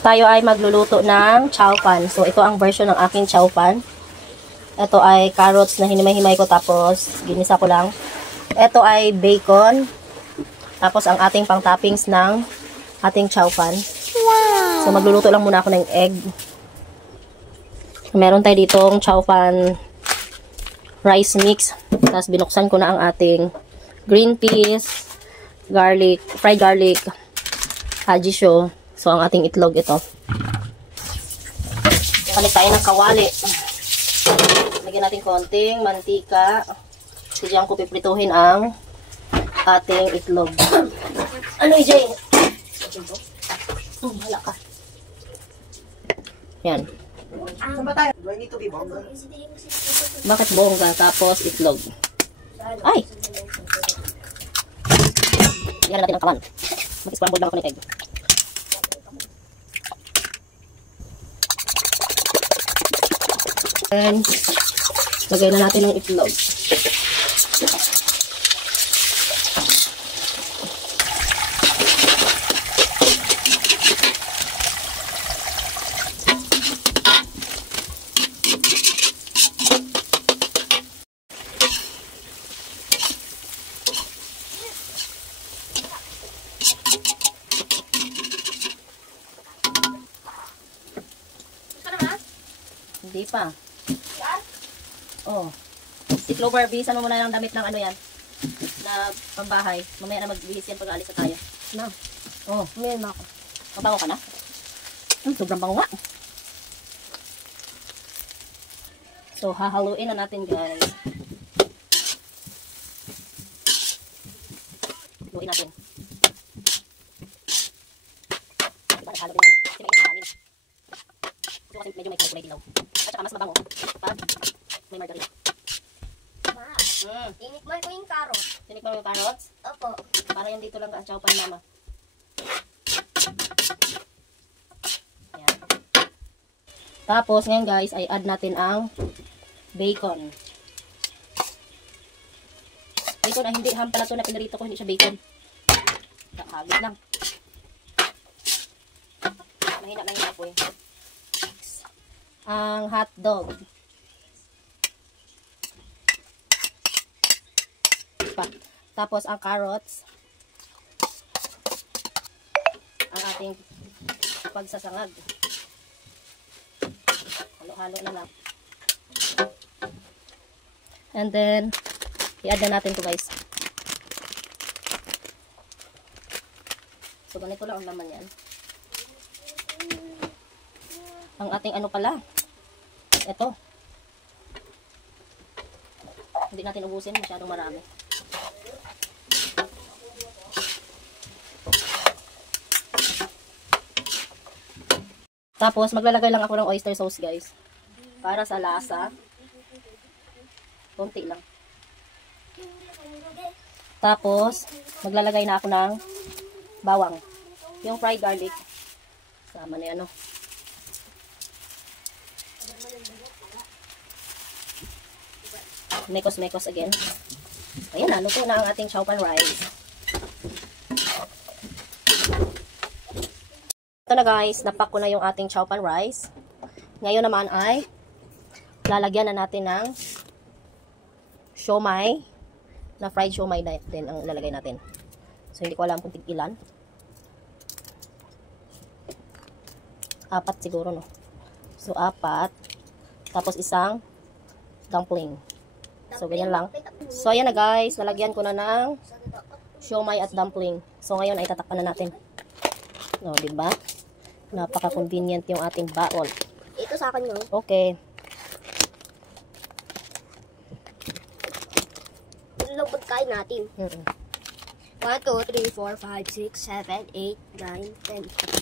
tayo ay magluluto ng chow pan. So, ito ang version ng aking chow pan. Ito ay carrots na hinimay-himay ko tapos ginisa ko lang. Ito ay bacon. Tapos ang ating pang-toppings ng ating chow pan. Wow! So, magluluto lang muna ako ng egg. Meron tayo ditong chow pan rice mix. Tapos binuksan ko na ang ating green peas, garlic, fried garlic, hajisho. So, ang ating itlog ito. Palit tayo ng kawali. Lagyan natin konting mantika. Kasi diyan ko piprituhin ang ating itlog. Ano, EJ? Wala ka. Yan. Do I need to be bongga? Bakit bongga? Tapos itlog. Ay! Yan natin ang kawan. Mag-scramble lang ako ng egg. And, lagay na natin ang itlog. Hindi pa. Oh. Si Clover, bihisan mo muna ng damit ng ano yan. Na pambahay. Mamaya na magbihis yan pag aalis na tayo. Na. Oh. Ngayon ako. Mabango ka na? Sobrang bango nga. So, hahaluin na natin, guys. Haluin natin. Halo din natin. Kasi may kanin. Ito kasi medyo may kulay dilaw. At saka mas mabango. Pag may margarine. Tinikman ko yung carrot. Tinikman mo yung carrots? Opo. Para yan dito lang ka chow pan mama. Ayan. Tapos ngayon guys ay add natin ang bacon. Bacon ay hindi ham pala ito na pinarito ko, hindi siya bacon. Hagis lang. Mahina lang yung apoy. Ang hotdog. Tapos ang carrots. Ang ating pagsasangag. Halo-halo na lang. And then, i-add na natin to guys. So, ganito lang ang laman yan. Ang ating ano pala. Ito. Hindi natin ubusin. Masyadong marami. Tapos, maglalagay lang ako ng oyster sauce, guys. Para sa lasa. Konti lang. Tapos, maglalagay na ako ng bawang. Yung fried garlic. Sama na yan, no? Mekos-mekos again. Ayan na, luto na ang ating chow pan rice. Ito na guys, napak ko na yung ating chow pan rice. Ngayon naman ay lalagyan na natin ng siomai, na fried siomai din ang ilalagay natin. So hindi ko alam kung tig-ilan. 4 siguro, no? So 4. Tapos isang dumpling. So ganyan lang. So ayan na guys, nalagyan ko na ng siomai at dumpling. So ngayon ay tatakpan na natin. No, di ba? Napaka-convenient yung ating baon. Ito sa akin yun. Okay. Ito lang pagkain natin. 1, 2, 3, 4, 5, 6, 7, 8, 9, 10.